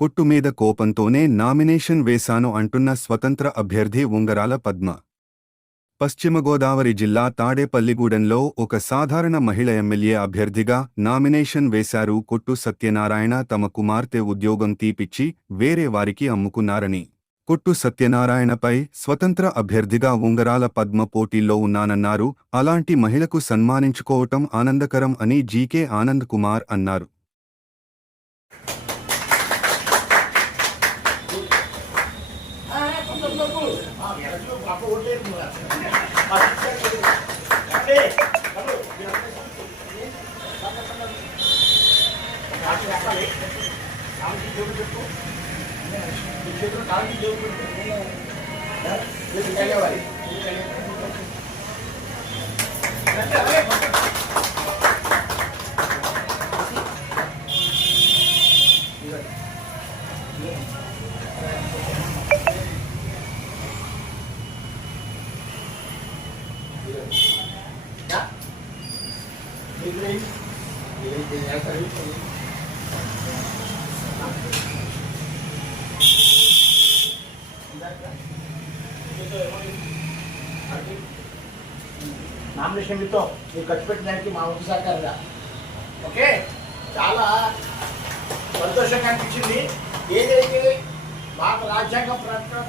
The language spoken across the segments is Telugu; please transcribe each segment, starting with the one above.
కొట్టు మీద కోపంతోనే నామినేషన్ వేశాను అంటున్న స్వతంత్ర అభ్యర్థి ఉంగరాల పద్మ. పశ్చిమ గోదావరి జిల్లా తాడేపల్లిగూడెంలో ఒక సాధారణ మహిళ ఎమ్మెల్యే అభ్యర్థిగా నామినేషన్ వేశారు. కొట్టు సత్యనారాయణ తమ కుమార్తె ఉద్యోగం తీపిచ్చి వేరే వారికి అమ్ముకున్నారని. కొట్టు సత్యనారాయణపై స్వతంత్ర అభ్యర్థిగా ఉంగరాల పద్మ పోటీల్లో ఉన్నానన్నారు. అలాంటి మహిళకు సన్మానించుకోవటం ఆనందకరం అని జీకే ఆనంద్ కుమార్ అన్నారు. ఓట్లేసుకున్నారు అంటే కాళ్ళకి జోబు పెట్టు ఈ చేతులు కాళ్ళకి జోబు పెట్టు నామినేషన్ మీతో మీరు ఖర్చు పెట్టడానికి మా వంతు సహకారంగా. ఓకే? చాలా సంతోషంగా అనిపించింది. ఏదైతే భారత రాజ్యాంగం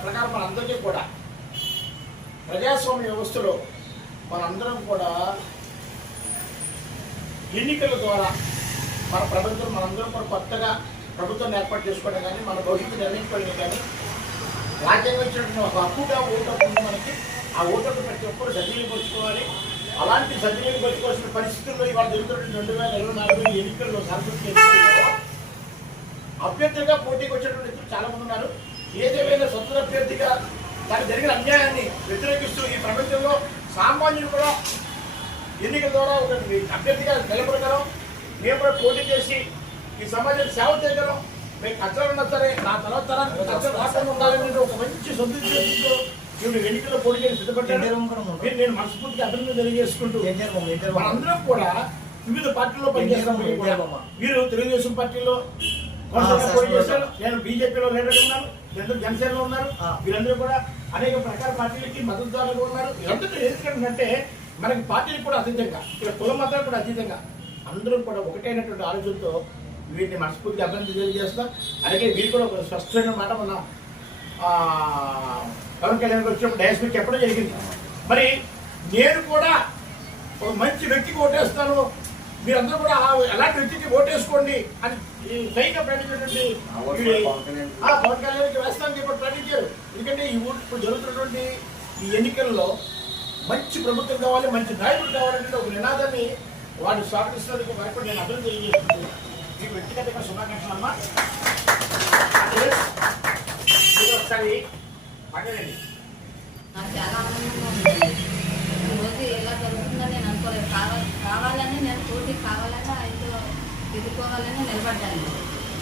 ప్రకారం మనందరికీ కూడా ప్రజాస్వామ్య వ్యవస్థలో మనందరం కూడా ఎన్నికల ద్వారా మన ప్రభుత్వం మనందరం కూడా కొత్తగా ప్రభుత్వం ఏర్పాటు చేసుకోవడం కానీ మన భవిష్యత్తు నిర్ణయించుకోవడం కానీ రాజ్యాంగం ఇచ్చినటువంటి ఒక హక్కుగా ఓటు ఉంది మనకి. ఆ ఓటర్లు ప్రతి ఒక్కరు సద్వినియోగపరుచుకోవాలి. అలాంటి సద్వినియోగపరుచుకోవాల్సిన పరిస్థితుల్లో ఇవాళ జరుగుతున్న రెండు వేల ఇరవై నాలుగు ఎన్నికల్లో సాంస్కృతిక ఎన్నికల్లో అభ్యర్థిగా పోటీకి వచ్చినటువంటి వ్యక్తులు చాలా మంది ఉన్నారు. ఏదేమైనా స్వతంత్ర అభ్యర్థిగా దానికి జరిగిన అన్యాయాన్ని వ్యతిరేకిస్తూ ఈ ప్రపంచంలో సామాన్యులు కూడా ఎన్నికల ద్వారా ఒక అభ్యర్థిగా నిలబడగలం. మేము కూడా పోటీ చేసి ఈ సమాజానికి సేవ చేయగలం. మేము కష్టాలు ఉన్నా సరే నా తర్వాత తరానికి కష్టాలు రాకుండా ఉండాలని ఒక మంచి సొంతతో నేను ఎన్నికల్లో పోటీ చేసి సిద్ధపడ్డాను మీరు నేను మనస్ఫూర్తిగా అభినందన తెలియజేసుకుంటూ మనందరం కూడా వివిధ పార్టీల్లో పనిచేస్తాం. మీరు తెలుగుదేశం పార్టీలో పోటీ చేశారు. నేను బీజేపీలో లీడర్ ఉన్నాను. వీరందరూ జనసేనలో ఉన్నారు? వీరందరూ కూడా అనేక ప్రకార పార్టీలకి మద్దతుదారులు ఉన్నారు. వీరందరూ ఎందుకంటే మనకి పార్టీలకు కూడా అతీతంగా ఇక్కడ కుల మతాలు కూడా అతీతంగా. అందరం కూడా ఒకటైనటువంటి ఆలోచనతో వీటిని మనస్ఫూర్తిగా అభినందన తెలియజేస్తాం. అలాగే వీరు కూడా ఒక స్పష్టమైన మాట మన పవన్ కళ్యాణ్ గారు వచ్చినప్పుడు డయాస్ చెప్పడం జరిగింది. మరి నేను కూడా ఒక మంచి వ్యక్తికి ఓటేస్తాను మీరందరూ కూడా ఆ- ఎలాంటి వ్యక్తికి ఓటేసుకోండి అని ఈ సైన్యం ప్రకటించినటువంటి పవన్ కళ్యాణ్కి వేస్తానని చెప్పి ప్రకటించారు. ఎందుకంటే ఈ ఊరు ఇప్పుడు జరుగుతున్నటువంటి ఈ ఎన్నికల్లో మంచి ప్రభుత్వం కావాలి మంచి నాయకుడు కావాలంటే ఒక నినాదాన్ని వాడు స్వాగతిస్తున్నందుకు వారికి నేను అభివృద్ధి తెలియజేస్తున్నాను. మీకు వ్యక్తిగతంగా శుభాకాంక్షలు అమ్మా? మీరు ఒకసారి పండగండి నాకు చాలా ఆనందంగా ఉందండి ఈరోజు ఎలా జరుగుతుందని నేను అనుకోలేదు కావాలి కావాలని నేను పోటీ కావాలని ఆయనతో ఎదుర్కోవాలని నిలబడ్డాను.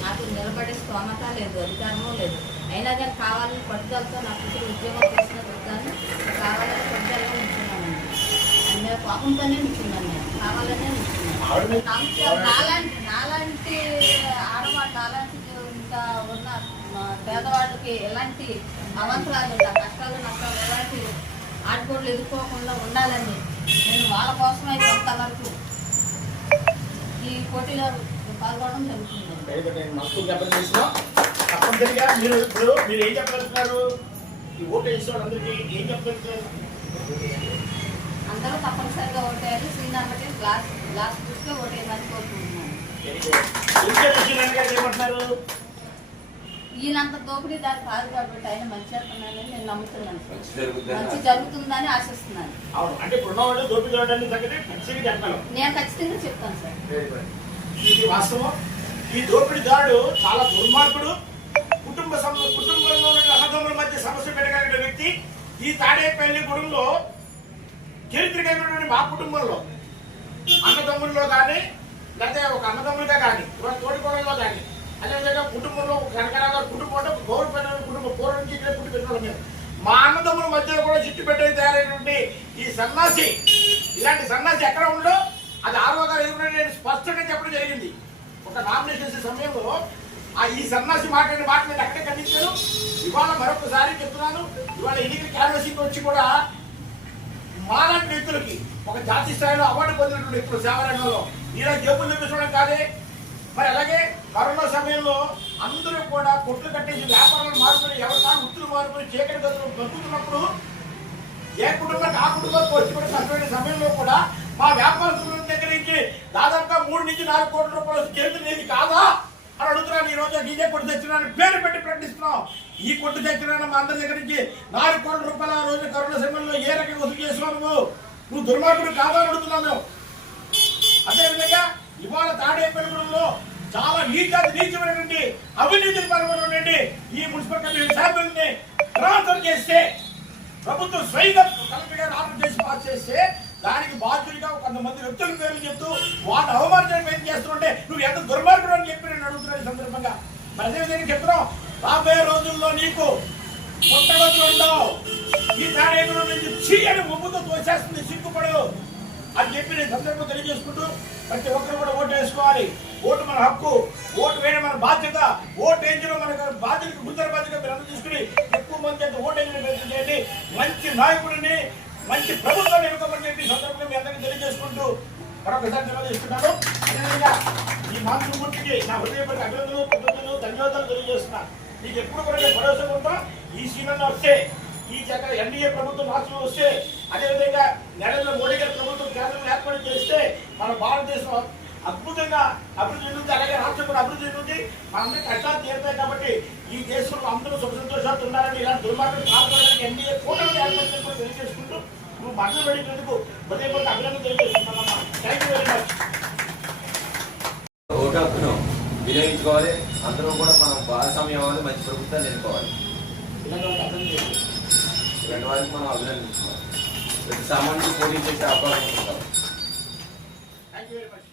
నాకు నిలబడే స్తోమత లేదు అధికారము లేదు. అయినా కానీ కావాలని పట్టుదలతో నా కూతురు ఉద్యోగం చేసిన చెప్తాను కావాలని పట్టుదలగా నిల్చున్నానండి ఆయన మీద కోపంతోనే నిల్చున్నాను నేను. కావాలనే నిల్చున్నాను నాకు నాలాంటి నాలాంటి ఆడవాళ్ళు నాలాంటి ఇంకా ఉన్న పేదవాళ్ళకి ఎలాంటి అవంతరాలు కష్టాలు నష్టాలు ఎలాంటి ఆటపోట్లు ఎదుర్కోకుండా ఉండాలని నేను వాళ్ళ కోసమే కొంతవరకు ఈ పోటీలో పాల్గొనడం జరుగుతుంది. అభినందిస్తున్నాం. తప్పనిసరిగా మీరు ఇప్పుడు మీరు ఏం చెప్పగలుగుతున్నారు? ఈ ఓటు వేసే వాళ్ళందరికీ ఏం చెప్పగలుగుతున్నారు? అందరూ తప్పనిసరిగా ఓటేయాలి శ్రీనామటి గ్లాస్ గ్లాస్ చూస్తే ఓటేయమని కోరుకుంటున్నాను. ఏమంటున్నారు ఈయనంత దోపిడీ దారి కాదు కాబట్టి ఆయన మంచి చేస్తున్నానని నేను నమ్ముతున్నాను. మంచి జరుగుతుందని ఆశిస్తున్నాను. నేను ఖచ్చితంగా చెప్తాను సార్. ఇది వాస్తవం. ఈ దోపిడీదారుడు చాలా దుర్మార్గుడు. కుటుంబ కుటుంబంలో అన్నదమ్ముల మధ్య సమస్య పెట్టగలిగిన వ్యక్తి ఈ తాడేపల్లి గుడంలో చరిత్రకైనటువంటి మా కుటుంబంలో. అన్నదమ్ముల్లో కానీ లేకపోతే ఒక అన్నదమ్ములుగా కానీ ఒక తోడికోడల్లో కానీ అదేవిధంగా కుటుంబంలో ఒక కుటుంబం అంటే ఒక గౌరవమైన కుటుంబం. పూర్వం నుంచి ఇక్కడే పుట్టి మేము. మా అన్నదమ్ముల మధ్యలో కూడా చిట్టు పెట్టే తయారైనటువంటి ఈ సన్నాసి ఇలాంటి సన్నాసి ఎక్కడ ఉండో అది ఆరో గారు ఎదుగుతుందని నేను స్పష్టంగా చెప్పడం జరిగింది. ఒక నామినేషన్ సమయంలో ఆ ఈ సన్నాసి మాట్లాడిన మాట నేను అక్కడే ఖండించాను. ఇవాళ మరొకసారి చెప్తున్నాను. ఇవాళ ఎన్నికల క్యాన్వసింగ్ వచ్చి కూడా మాలాంటి వ్యక్తులకి ఒక జాతీయ స్థాయిలో అవార్డు పొందినటువంటి ఇప్పుడు సేవరంగంలో ఈరోజు జబ్బులు చూపించడం కాదే. మరి అలాగే కరోనా సమయంలో అందరూ కూడా కొట్లు కట్టేసి వ్యాపారాలు మారుకుని ఎవరికైనా వృత్తులు మారుకుని చీకటి గదులు బతుకుతున్నప్పుడు ఏ కుటుంబానికి ఆ కుటుంబానికి వచ్చి కూడా సమయంలో కూడా మా వ్యాపారస్తుల దగ్గర నుంచి దాదాపుగా మూడు నుంచి నాలుగు కోట్ల రూపాయలు చేరుకునేది కాదా? అని అడుగుతున్నాను ఈ రోజు. డీజే కొట్టు తెచ్చినాను పేరు పెట్టి ప్రకటిస్తున్నాం. ఈ కొట్టు తెచ్చినాను మా అందరి దగ్గర నుంచి నాలుగు కోట్ల రూపాయలు ఆ రోజు కరోనా సమయంలో ఏ రకంగా వసూలు చేసినావు నువ్వు? నువ్వు దుర్మార్గుడు కాదా అని అడుగుతున్నాను అదేవిధంగా ఇవాళ తాడేపల్లిగూడెంలో చాలా నీచ నీచమైనటువంటి అవినీతి పరమైనటువంటి ఈ మున్సిపల్ కమిషన్ సభ్యుల్ని ట్రాన్స్ఫర్ చేస్తే ప్రభుత్వం స్వయంగా కలెక్టర్ గారు ఆర్డర్ చేసి పాస్ చేస్తే కొంతమంది వ్యక్తుల పేర్లు చెప్తూ వాటి అవమానం ఏం చేస్తుంటే నువ్వు ఎంత దుర్మార్గుడు అని చెప్పి నేను అడుగుతున్నాను ఈ సందర్భంగా. మరి అదేవిధంగా చెప్తున్నావు రాబోయే రోజుల్లో నీకు పుట్టగతులు ఉండవు. ఈ తాడేపురం నుంచి చీయని ముప్పుతో తోసేస్తుంది సిగ్గుపడదు అని చెప్పి నేను సందర్భం తెలియజేసుకుంటూ ప్రతి ఒక్కరు కూడా ఓటు వేసుకోవాలి. ఓటు మన హక్కు ఓటు వేయడం మన బాధ్యత ఓటు వేయించడం మన బాధ్యత గుంతర బాధ్యత మీరు అందరూ తీసుకుని ఎక్కువ మంది అయితే ఓటు వేయించడం చేయండి. మంచి నాయకుడిని మంచి ప్రభుత్వం ఎన్నుకోమని చెప్పి సందర్భంగా మీ అందరికీ తెలియజేసుకుంటూ మరొకసారి తెలియజేస్తున్నాను. అదేవిధంగా ఈ మాతృమూర్తికి నా హృదయపడి అభినందనలు కృతజ్ఞతలు ధన్యవాదాలు తెలియజేస్తున్నాను. మీకు ఎప్పుడు కూడా నేను భరోసా ఉంటా. ఈ సీజన్ వస్తే ఈ చక్కగా ఎన్డీఏ ప్రభుత్వం రాష్ట్రంలో వస్తే అదేవిధంగా నరేంద్ర మోడీ గారి ప్రభుత్వం కేంద్రం ఏర్పాటు చేస్తే మన భారతదేశం అద్భుతంగా అభివృద్ధి చెందుతుంది. అలాగే రాష్ట్రం కూడా అభివృద్ధి చెందుతుంది. మనందరి కష్టాలు తీరుతాయి కాబట్టి ఈ దేశంలో అందరూ సుఖ సంతోషాలు ఉన్నారని ఇలాంటి దుర్మార్గం కాపాడడానికి ఎన్డీఏ కూటమి ఏర్పడిందని కూడా తెలియజేసుకుంటూ పక్కన పెట్టినందుకు హృదయపూర్వక అభినందన తెలియజేస్తున్నామమ్మా. థ్యాంక్ యూ వెరీ మచ్ వినియోగించుకోవాలి. అందరూ కూడా మనం భాగస్వామ్యం అవ్వాలి మంచి ప్రభుత్వాన్ని ఎన్నుకోవాలి. ఇలాంటి వారికి మనం అభినందించుకోవాలి. ప్రతి సామాన్యుడు పోటీ చేసే అవకాశం ఉంటాం థ్యాంక్ యూ వెరీ మచ్